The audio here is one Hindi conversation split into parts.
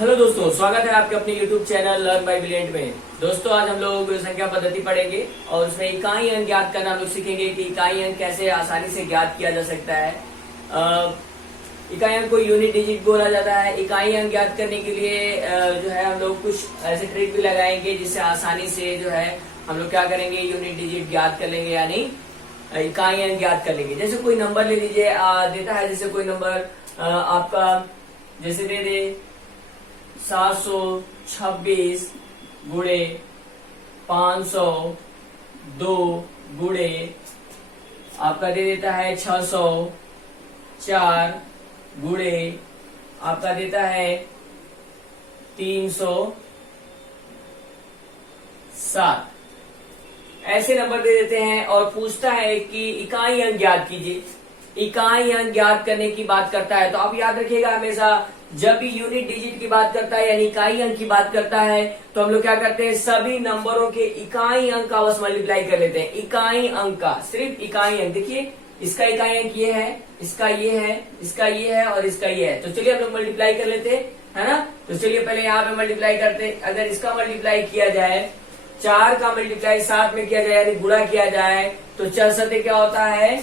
हेलो दोस्तों, स्वागत है आपके अपने YouTube channel learn by brilliant में। दोस्तों, आज हम लोग संख्या पद्धति पढ़ेंगे और उसमें इकाई अंक ज्ञात करना हम लोग सीखेंगे कि इकाई अंक कैसे आसानी से ज्ञात किया जा सकता है। इकाई अंक को यूनिट डिजिट बोला जाता है। इकाई अंक ज्ञात करने के लिए जो है हम लोग कुछ ऐसे ट्रिक भी लगाएंगे जिससे आसानी से जो है हम लोग क्या करेंगे, यूनिट डिजिट ज्ञात कर लेंगे, यानी इकाई अंक ज्ञात कर लेंगे। जैसे कोई नंबर ले लीजिए, देता है जैसे कोई नंबर आपका जैसे दे दे 726 गुणे 502 गुणे आपका दे देता है 604 गुणे आपका देता है 307। ऐसे नंबर दे देते हैं और पूछता है कि इकाई अंक ज्ञात कीजिए। इकाई अंक ज्ञात करने की बात करता है तो आप याद रखिएगा, हमेशा जब भी यूनिट डिजिट की बात करता है यानी इकाई अंक की बात करता है तो हम लोग क्या करते हैं, सभी नंबरों के इकाई अंक का बस मल्टीप्लाई कर लेते हैं। इकाई अंक का, सिर्फ इकाई अंक। देखिए, इसका इकाई अंक ये है, इसका ये है, इसका ये है और इसका ये है। तो चलिए हम लोग मल्टीप्लाई कर लेते हैं, है ना। तो चलिए पहले यहाँ पे मल्टीप्लाई करते हैं। अगर इसका मल्टीप्लाई किया जाए, 4 का मल्टीप्लाई 7 में किया जाए यानी गुणा किया जाए तो 4 सत्ते क्या होता है,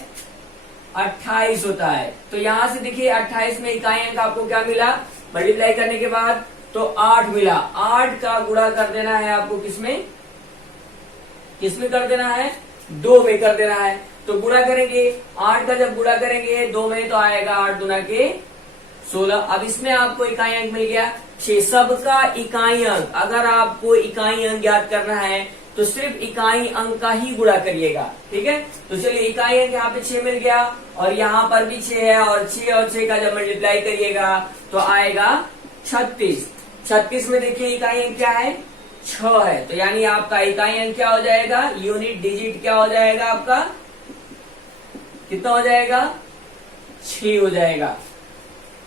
28 होता है। तो यहाँ से देखिए 28 में इकाई अंक आपको क्या मिला, मल्टीप्लाई करने के बाद तो 8 मिला। 8 का गुणा कर देना है आपको, किसमें कर देना है, 2 में कर देना है। तो गुणा करेंगे, 8 का जब गुणा करेंगे 2 में तो आएगा 8 दूना के 16। अब इसमें आपको इकाई अंक मिल गया 6। सबका इकाई अंक, अगर आपको इकाई अंक ज्ञात करना है तो सिर्फ इकाई अंक का ही गुणा करिएगा, ठीक है। तो चलिए इकाई अंक यहाँ पे 6 मिल गया और यहाँ पर भी 6 है और 6 का जब मल्टीप्लाई करिएगा तो आएगा 36। 36 में देखिए इकाई अंक क्या है, 6 है। तो यानी आपका इकाई अंक क्या हो जाएगा, यूनिट डिजिट क्या हो जाएगा आपका, कितना हो जाएगा, 6 हो जाएगा।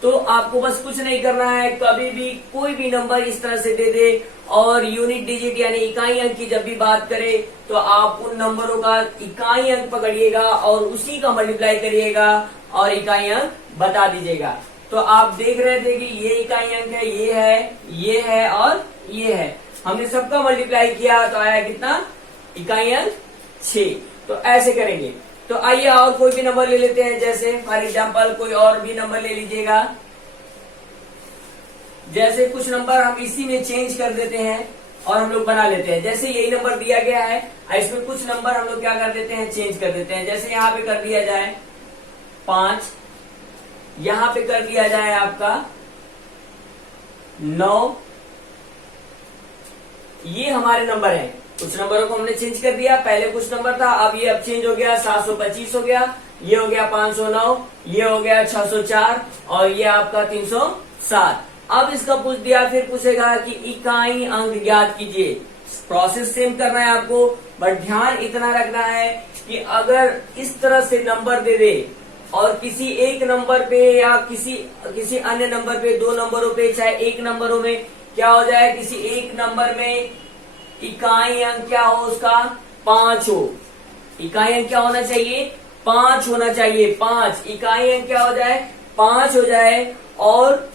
तो आपको बस कुछ नहीं करना है, कभी भी कोई भी नंबर इस तरह से दे दे और यूनिट डिजिट यानी इकाई अंक की जब भी बात करे तो आप उन नंबरों का इकाई अंक पकड़िएगा और उसी का मल्टीप्लाई करिएगा और इकाई अंक बता दीजिएगा। तो आप देख रहे थे कि ये इकाई अंक है, ये है और ये है। हमने सबका मल्टीप्लाई किया तो आया कितना, इकाई अंक 6। तो ऐसे करेंगे। तो आइए और कोई भी नंबर ले लेते हैं, जैसे फॉर एग्जांपल कोई और भी नंबर ले लीजिएगा। जैसे कुछ नंबर हम इसी में चेंज कर देते हैं और हम लोग बना लेते हैं। जैसे यही नंबर दिया गया है, इसमें कुछ नंबर हम लोग क्या कर देते हैं, चेंज कर देते हैं। जैसे यहाँ पे कर दिया जाए 5, यहाँ पे कर दिया जाए आपका 9। ये हमारे नंबर हैं। कुछ नंबरों को हमने चेंज कर दिया, पहले कुछ नंबर था, अब ये अब चेंज हो गया, 725 हो गया, ये हो गया 509, ये हो गया 604 और ये आपका 307। अब इसका पूछ दिया, फिर पूछेगा कि इकाई अंक ज्ञात कीजिए। प्रोसेस सेम करना है आपको, बट ध्यान इतना रखना है कि अगर इस तरह से नंबर दे दे और किसी एक नंबर पे या किसी अन्य नंबर पे, 2 नंबरों पे, चाहे एक नंबरों में क्या हो जाए, किसी एक नंबर में इकाई अंक क्या हो, उसका 5 हो। इकाई अंक क्या होना चाहिए, 5 होना चाहिए। 5 इकाई अंक क्या हो जाए, 5 हो जाए। और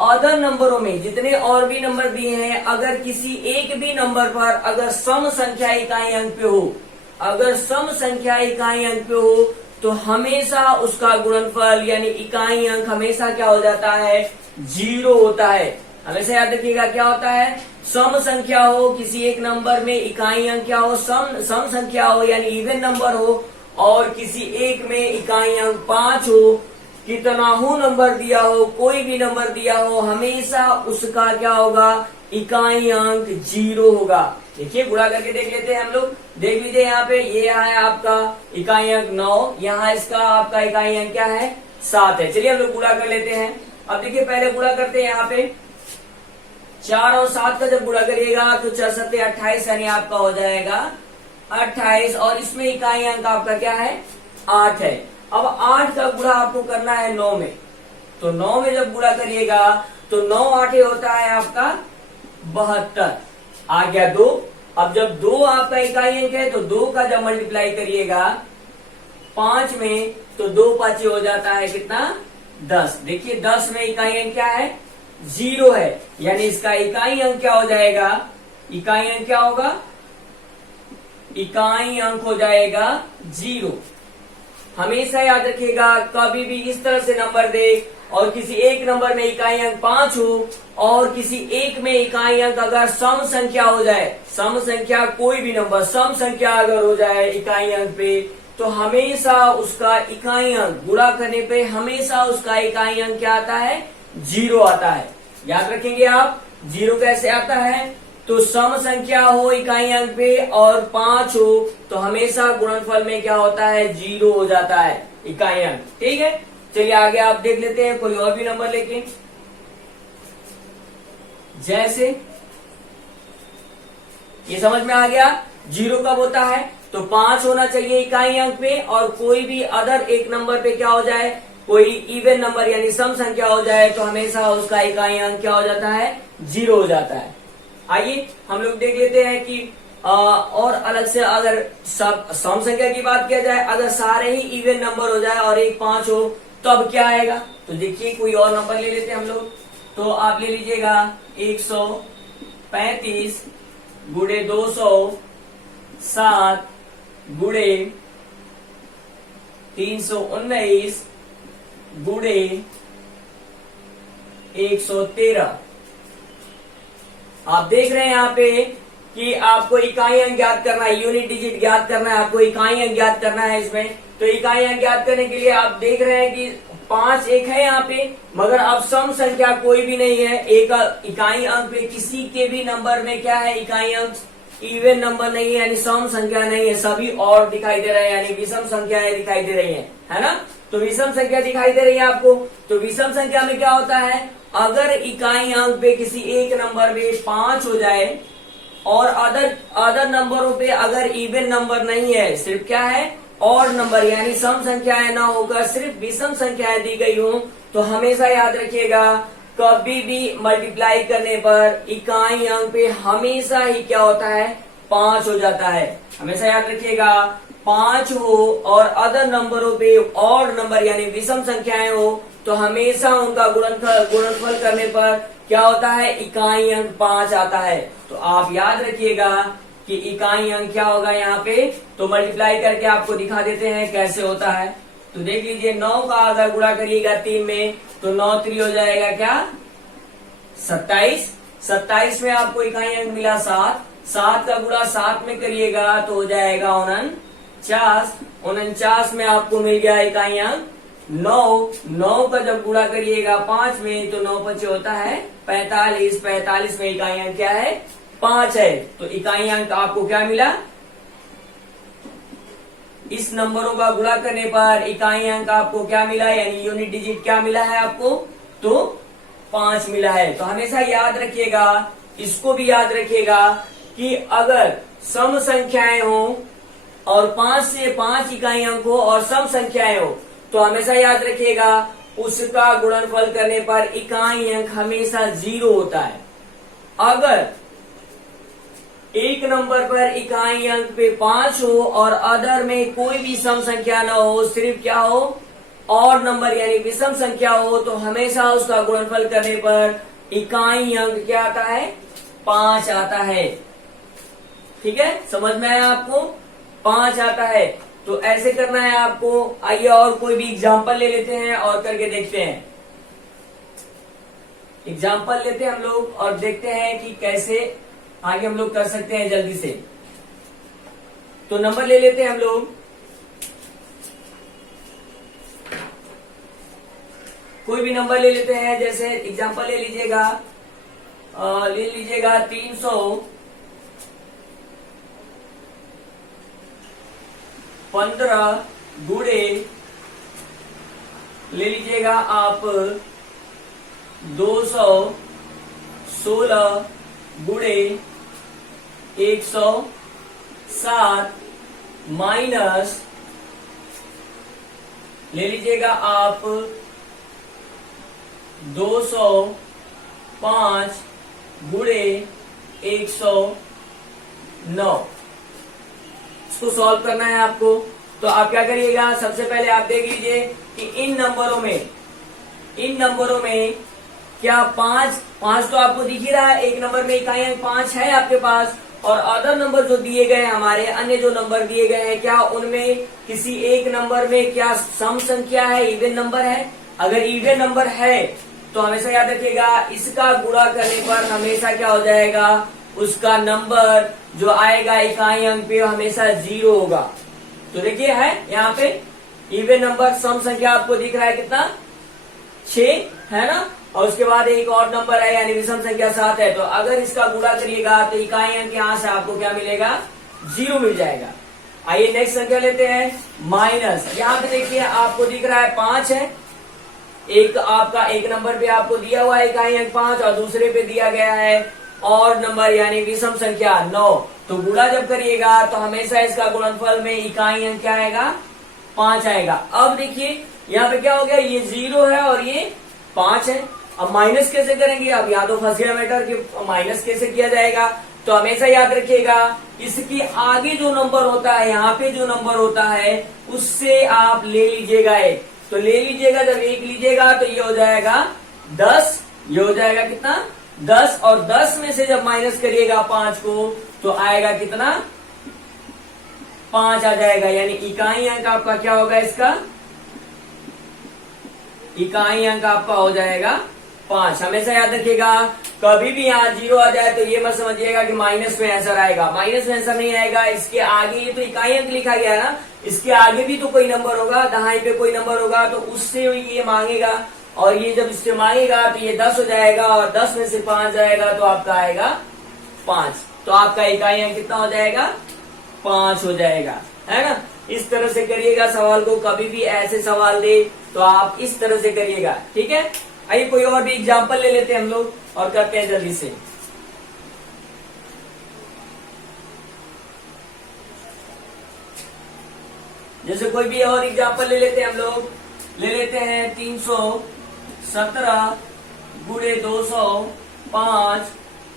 अदर नंबरों में जितने और भी नंबर दिए हैं, अगर किसी एक भी नंबर पर अगर सम संख्या इकाई अंक पे हो, अगर सम संख्या इकाई अंक पे हो तो हमेशा उसका गुणनफल यानी इकाई अंक हमेशा क्या हो जाता है, 0 होता है। हमेशा याद रखिएगा क्या होता है, सम संख्या हो, किसी एक नंबर में इकाई अंक क्या हो, सम संख्या हो यानी इवन नंबर हो और किसी एक में इकाई अंक 5 हो, कितना हो नंबर दिया हो, कोई भी नंबर दिया हो, हमेशा उसका क्या होगा, इकाई अंक 0 होगा। देखिए गुणा करके देख लेते हैं हम लोग, देख लीजिए यहाँ पे ये है आपका इकाई अंक 9, यहाँ इसका आपका इकाई अंक क्या है, 7 है। चलिए हम लोग गुणा कर लेते हैं। अब देखिए पहले गुणा करते हैं, यहाँ पे 4 और 7 का जब गुणा करिएगा तो 4 सत्ते 28 यानी आपका हो जाएगा 28 और इसमें इकाई अंक आपका क्या है, 8 है। अब 8 का गुणा आपको करना है 9 में, तो 9 में जब गुणा करिएगा तो 9 8 होता है आपका 72, आ गया 2। अब जब 2 आपका इकाई अंक है तो 2 का जब मल्टीप्लाई करिएगा 5 में तो 2 5 हो जाता है कितना, 10। देखिए 10 में इकाई अंक क्या है, 0 है, यानी इसका इकाई अंक क्या हो जाएगा, इकाई अंक क्या होगा, इकाई अंक हो जाएगा 0। हमेशा याद रखिएगा, कभी भी इस तरह से नंबर दे और किसी एक नंबर में इकाई अंक 5 हो और किसी एक में इकाई अंक अगर सम संख्या हो जाए, सम संख्या कोई भी नंबर सम संख्या अगर हो जाए इकाई अंक पे, तो हमेशा उसका इकाई अंक गुणा करने पे हमेशा उसका इकाई अंक क्या आता है, 0 आता है। याद रखेंगे आप, 0 कैसे आता है, तो सम संख्या हो इकाई अंक पे और 5 हो तो हमेशा गुणनफल में क्या होता है, 0 हो जाता है इकाई अंक। ठीक है, चलिए आगे आप देख लेते हैं कोई और भी नंबर लेके। जैसे ये समझ में आ गया, 0 कब होता है, तो 5 होना चाहिए इकाई अंक पे और कोई भी अदर एक नंबर पे क्या हो जाए, कोई इवन नंबर यानी सम संख्या हो जाए तो हमेशा उसका इकाई अंक क्या हो जाता है, 0 हो जाता है। आइए हम लोग देख लेते हैं कि और अलग से अगर सब सम संख्या की बात किया जाए, अगर सारे ही इवन नंबर हो जाए और एक 5 हो तो अब क्या आएगा, तो देखिए कोई और नंबर ले लेते हैं हम लोग। तो आप ले लीजिएगा 135 गुणे 207 गुणे 319 गुणे 113। आप देख रहे हैं यहाँ पे कि आपको इकाई अंक ज्ञात करना है, यूनिट डिजिट ज्ञात करना है, आपको इकाई अंक ज्ञात करना है इसमें। तो इकाई अंक ज्ञात करने के लिए आप देख रहे हैं कि 5 एक है यहाँ पे, मगर अब सम संख्या कोई भी नहीं है। एक इकाई अंक पे किसी के भी नंबर में क्या है, इकाई अंक इवन नंबर नहीं है, यानी सम संख्या नहीं है, सभी और दिखाई दे रहे हैं, यानी विषम संख्याएं दिखाई दे रही है ना। तो विषम संख्या दिखाई दे रही है आपको। तो विषम संख्या में क्या होता है, अगर इकाई अंक पे किसी एक नंबर में 5 हो जाए और अदर नंबरों पे अगर इवन नंबर नहीं है, सिर्फ क्या है, और नंबर यानी सम संख्याएं ना होकर सिर्फ विषम संख्याएं दी गई हो, तो हमेशा याद रखिएगा कभी भी मल्टीप्लाई करने पर इकाई अंक पे हमेशा ही क्या होता है, 5 हो जाता है। हमेशा याद रखिएगा 5 हो और अदर नंबरों पे और नंबर यानी विषम संख्याएं हो तो हमेशा उनका गुणनफल करने पर क्या होता है, इकाई अंक 5 आता है। तो आप याद रखिएगा कि इकाई अंक क्या होगा यहाँ पे, तो मल्टीप्लाई करके आपको दिखा देते हैं कैसे होता है। तो देख लीजिए 9 का अगर गुणा करिएगा 3 में तो 9 3 हो जाएगा क्या, 27। 27 में आपको इकाई अंक मिला 7। 7 का गुणा 7 में करिएगा तो हो जाएगा 49। 49 में आपको मिल गया इकाई अंक 9। 9 का जब गुणा करिएगा 5 में तो 9 5 होता है 45। 45 में इकाई अंक क्या है, 5 है। तो इकाई अंक आपको क्या मिला, इस नंबरों का गुणा करने पर इकाई अंक आपको क्या मिला, यानी यूनिट डिजिट क्या मिला है आपको, तो 5 मिला है। तो हमेशा याद रखिएगा, इसको भी याद रखिएगा कि अगर सम संख्याएं हो और 5 से 5 इकाई अंक हो और सम संख्याएं हो तो हमेशा याद रखिएगा उसका गुणनफल करने पर इकाई अंक हमेशा 0 होता है। अगर एक नंबर पर इकाई अंक पे 5 हो और अदर में कोई भी सम संख्या ना हो, सिर्फ क्या हो, और नंबर यानी विषम संख्या हो, तो हमेशा उसका गुणनफल करने पर इकाई अंक क्या आता है, 5 आता है। ठीक है, समझ में आया आपको, 5 आता है। तो ऐसे करना है आपको। आइए और कोई भी एग्जाम्पल ले लेते हैं और करके देखते हैं। एग्जाम्पल लेते हैं हम लोग और देखते हैं कि कैसे आगे हम लोग कर सकते हैं जल्दी से। तो नंबर ले लेते हैं हम लोग। कोई भी नंबर ले लेते हैं, जैसे एग्जाम्पल ले लीजिएगा 315 गुणे ले लीजिएगा आप 216 गुणे 107 माइनस ले लीजिएगा आप 205 गुणे 109। इसको सॉल्व करना है आपको। तो आप क्या करिएगा, सबसे पहले आप देख लीजिए कि इन नंबरों में क्या 5 5 तो आपको दिख ही रहा है, एक नंबर में इकाई अंक 5 है आपके पास। और अदर नंबर जो दिए गए हैं हमारे, अन्य जो नंबर दिए गए हैं, क्या उनमें किसी एक नंबर में क्या सम संख्या है, इवन नंबर है? अगर इवन नंबर है तो हमेशा याद रखिएगा इसका गुणा करने पर हमेशा क्या हो जाएगा, उसका नंबर जो आएगा इकाई अंक पे हमेशा 0 होगा। तो देखिए है यहाँ पे इवन नंबर सम संख्या आपको दिख रहा है कितना, 6 है ना, और उसके बाद एक और नंबर है यानी विषम संख्या 7 है। तो अगर इसका गुणा करिएगा तो इकाई अंक यहाँ से आपको क्या मिलेगा, 0 मिल जाएगा। आइए नेक्स्ट संख्या लेते हैं माइनस। यहाँ पे देखिए आपको दिख रहा है 5 है, एक आपका एक नंबर पे आपको दिया हुआ है इकाई अंक 5 और दूसरे पे दिया गया है और नंबर यानी विषम संख्या 9। तो गुणा जब करिएगा तो हमेशा इसका गुणनफल में इकाई अंक क्या आएगा, 5 आएगा। अब देखिए यहाँ पे क्या हो गया, ये 0 है और ये 5 है। अब माइनस कैसे करेंगे, अब यहाँ तो फंस गया मैटर कि माइनस कैसे किया जाएगा। तो हमेशा याद रखिएगा इसके आगे जो नंबर होता है, यहाँ पे जो नंबर होता है उससे आप ले लीजिएगा 1। तो ले लीजिएगा, जब 1 लीजिएगा तो ये हो जाएगा 10, ये हो जाएगा कितना 10, और 10 में से जब माइनस करिएगा 5 को तो आएगा कितना 5 आ जाएगा। यानी इकाई अंक आपका क्या होगा, इसका इकाई अंक आपका हो जाएगा 5। हमेशा याद रखिएगा कभी भी यहाँ 0 आ जाए तो ये मत समझिएगा कि माइनस में आंसर आएगा, माइनस में आंसर नहीं आएगा। इसके आगे ये तो इकाई अंक लिखा गया है ना, इसके आगे भी तो कोई नंबर होगा, दहाई पे कोई नंबर होगा तो उससे ये मांगेगा, और ये जब इससे मांगेगा तो ये 10 हो जाएगा और 10 में से 5 जाएगा तो आपका आएगा 5। तो आपका इकाई अंक कितना हो जाएगा, 5 हो जाएगा, है ना। इस तरह से करिएगा सवाल को, कभी भी ऐसे सवाल दे तो आप इस तरह से करिएगा, ठीक है। आइए कोई और भी एग्जाम्पल ले लेते हैं हम लोग और करते हैं जल्दी से। जैसे कोई भी और एग्जाम्पल ले लेते हैं हम लोग, ले लेते हैं 317 गुणे 205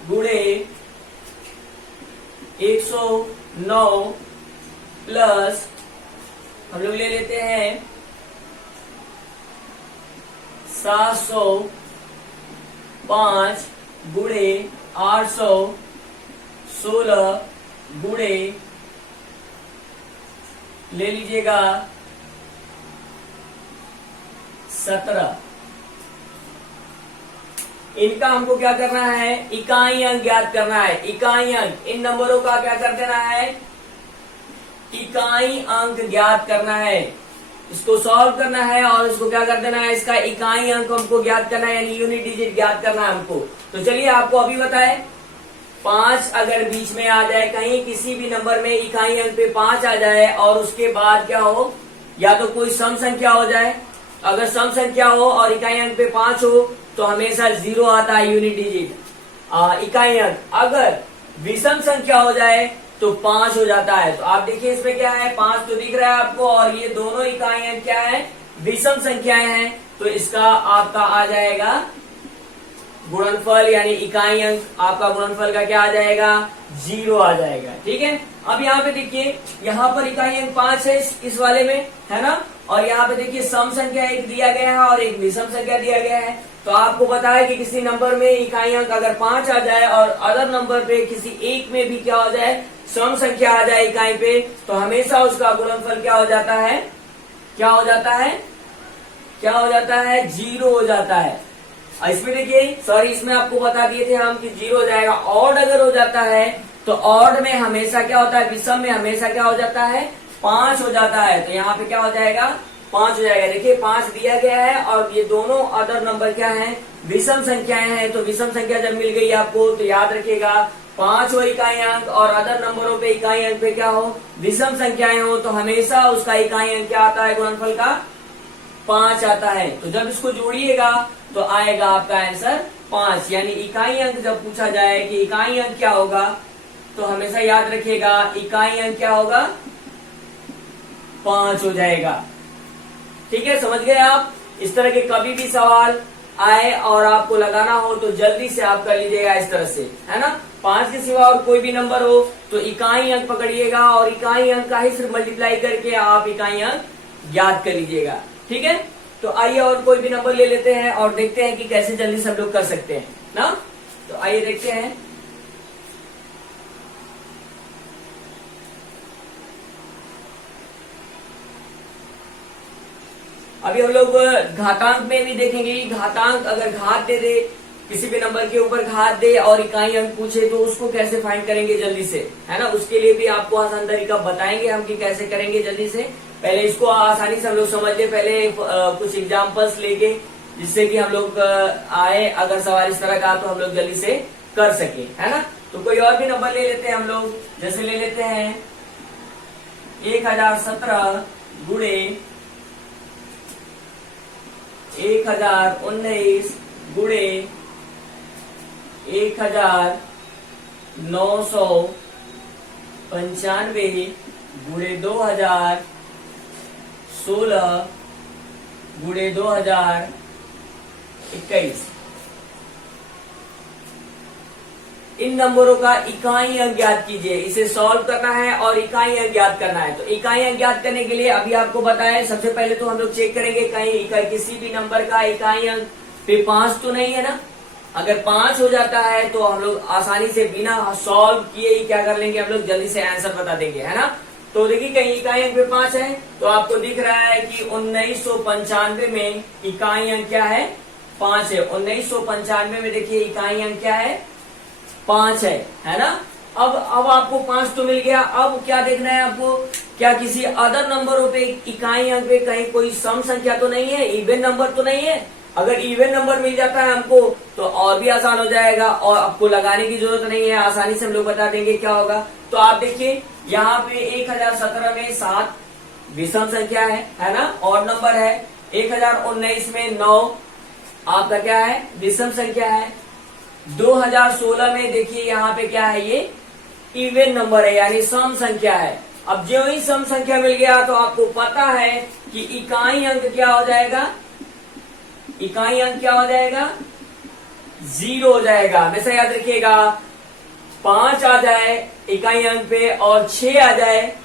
गुणे 109 प्लस हम लोग ले लेते हैं 705 गुणे 816 गुणे ले लीजिएगा 17। इनका हमको क्या करना है, इकाई अंक ज्ञात करना है। इकाई अंक, इन नंबरों का क्या कर देना है, इकाई अंक ज्ञात करना है। इसको सॉल्व करना है और इसको क्या कर देना है, इसका इकाई अंक हमको ज्ञात करना है, यानी यूनिट डिजिट ज्ञात करना है हमको। तो चलिए आपको अभी बताए, 5 अगर बीच में आ जाए, कहीं किसी भी नंबर में इकाई अंक पे 5 आ जाए और उसके बाद क्या हो, या तो कोई सम संख्या हो जाए, अगर सम संख्या हो और इकाई अंक पे 5 हो तो हमेशा 0 आता है यूनिट डिजिट इकाई अंक। अगर विषम संख्या हो जाए तो 5 हो जाता है। तो आप देखिए इसमें क्या है, 5 तो दिख रहा है आपको और ये दोनों इकाई अंक क्या है, विषम संख्याएं हैं। तो इसका आपका आ जाएगा गुणनफल, यानी इकाई अंक आपका गुणनफल का क्या आ जाएगा, 0 आ जाएगा, ठीक है। अब यहाँ पे देखिए, यहाँ पर इकाई अंक 5 है इस वाले में, है ना, और यहाँ पे देखिए सम संख्या एक दिया गया है और एक विषम संख्या दिया गया है। तो आपको पता है कि किसी नंबर में इकाई अंक अगर 5 आ जाए और अदर नंबर पे किसी एक में भी क्या हो जाए, सम संख्या आ जाए इकाई पे, तो हमेशा उसका गुणनफल क्या हो जाता है, क्या हो जाता है, क्या हो जाता है, 0 हो जाता है। इसमें देखिए, सॉरी इसमें आपको बता दिए थे हम कि 0 हो जाएगा। ऑड अगर हो जाता है तो ऑड में हमेशा क्या होता है, विषम में हमेशा क्या हो जाता है, 5 हो जाता है। तो यहाँ पे क्या हो जाएगा, 5 हो जाएगा। देखिए 5 दिया गया है और ये दोनों अदर नंबर क्या है, विषम संख्याएं हैं। तो विषम संख्या जब मिल गई आपको तो याद रखिएगा 5 हो इकाई अंक और अदर नंबरों पे इकाई अंक पे क्या हो, विषम संख्याएं हो, तो हमेशा उसका इकाई अंक क्या आता है, गुणनफल का 5 आता है। तो जब इसको जोड़िएगा तो आएगा आपका आंसर 5। यानी इकाई अंक जब पूछा जाए कि इकाई अंक क्या होगा तो हमेशा याद रखिएगा इकाई अंक क्या होगा, 5 हो जाएगा, ठीक है। समझ गए आप। इस तरह के कभी भी सवाल आए और आपको लगाना हो तो जल्दी से आप कर लीजिएगा इस तरह से, है ना। 5 के सिवा और कोई भी नंबर हो तो इकाई अंक पकड़िएगा और इकाई अंक का ही सिर्फ मल्टीप्लाई करके आप इकाई अंक ज्ञात कर लीजिएगा, ठीक है। तो आइए और कोई भी नंबर ले लेते हैं और देखते हैं कि कैसे जल्दी से हम लोग कर सकते हैं ना। तो आइए देखते हैं। अभी हम लोग घातांक में भी देखेंगे। घातांक अगर घात दे दे, किसी भी नंबर के ऊपर घात दे और इकाई अंक पूछे तो उसको कैसे फाइंड करेंगे जल्दी से, है ना। उसके लिए भी आपको आसान तरीका बताएंगे हम कि कैसे करेंगे जल्दी से। पहले इसको आसानी से हम लोग समझ ले, पहले कुछ एग्जाम्पल्स लेके, जिससे कि हम लोग आए अगर सवाल इस तरह का तो हम लोग जल्दी से कर सके, है ना। तो कोई और भी नंबर ले लेते हैं हम लोग। जैसे ले लेते हैं 1017 गुणे 1019 गुणे 1995 गुणे 2016 गुणे 2021। इन नंबरों का इकाई अंक ज्ञात कीजिए। इसे सॉल्व करना है और इकाई अंक ज्ञात करना है। तो इकाई अंक ज्ञात करने के लिए अभी आपको बताएं, सबसे पहले तो हम लोग चेक करेंगे कहीं किसी भी नंबर का इकाई अंक पे 5 तो नहीं है ना। अगर 5 हो जाता है तो हम लोग आसानी से बिना सॉल्व किए ही क्या कर लेंगे, हम लोग जल्दी से आंसर बता देंगे, है ना। तो देखिए कहीं इकाई अंक पे 5 है तो आपको दिख रहा है कि 1995 में इकाई अंक क्या है, 5 है। 1995 में देखिए इकाई अंक क्या है, 5 है ना। अब आपको 5 तो मिल गया। अब क्या देखना है आपको, क्या किसी अदर नंबरों पे इकाई अंक पे कहीं कोई सम संख्या तो नहीं है, इवन नंबर तो नहीं है। अगर इवन नंबर मिल जाता है हमको तो और भी आसान हो जाएगा और आपको लगाने की जरूरत नहीं है, आसानी से हम लोग बता देंगे क्या होगा। तो आप देखिए यहाँ पे 1017 में 7 विषम संख्या है ना, और नंबर है। 1019 में 9 आपका क्या है, विषम संख्या है। 2016 में देखिए यहाँ पे क्या है, ये इवन नंबर है यानी सम संख्या है। अब जो ही सम संख्या मिल गया तो आपको पता है कि इकाई अंक क्या हो जाएगा, इकाई अंक क्या हो जाएगा, 0 हो जाएगा। हमेशा याद रखिएगा 5 आ जाए इकाई अंक पे और 6 आ जाए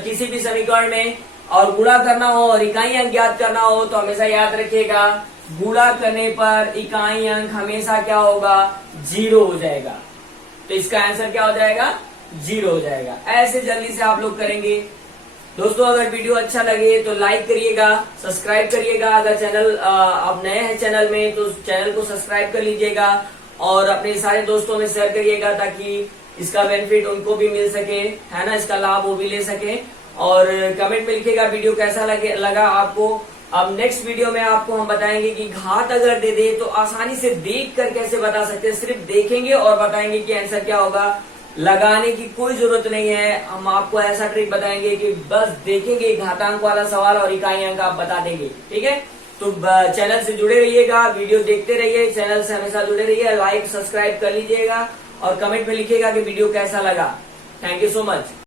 किसी भी समीकरण में और गुणा करना हो और इकाई अंक ज्ञात करना हो तो हमेशा याद रखिएगा गुणा करने पर इकाई अंक हमेशा क्या होगा, 0 हो जाएगा। तो इसका आंसर क्या हो जाएगा, 0 हो जाएगा। ऐसे जल्दी से आप लोग करेंगे। दोस्तों अगर वीडियो अच्छा लगे तो लाइक करिएगा, सब्सक्राइब करिएगा। अगर चैनल आप नए हैं चैनल में तो चैनल को सब्सक्राइब कर लीजिएगा और अपने सारे दोस्तों में शेयर करिएगा ताकि इसका बेनिफिट उनको भी मिल सके, है ना, इसका लाभ वो भी ले सके। और कमेंट में लिखिएगा वीडियो कैसा लगा आपको। अब नेक्स्ट वीडियो में आपको हम बताएंगे कि घात अगर दे दे तो आसानी से देख कर कैसे बता सकते हैं। सिर्फ देखेंगे और बताएंगे कि आंसर क्या होगा, लगाने की कोई जरूरत नहीं है। हम आपको ऐसा ट्रिक बताएंगे कि बस देखेंगे घातांक वाला सवाल और इकाई अंक आप बता देंगे, ठीक है। तो चैनल से जुड़े रहिएगा, वीडियो देखते रहिए, चैनल से हमेशा जुड़े रहिए, लाइक सब्सक्राइब कर लीजिएगा और कमेंट में लिखिएगा कि वीडियो कैसा लगा। Thank you so much.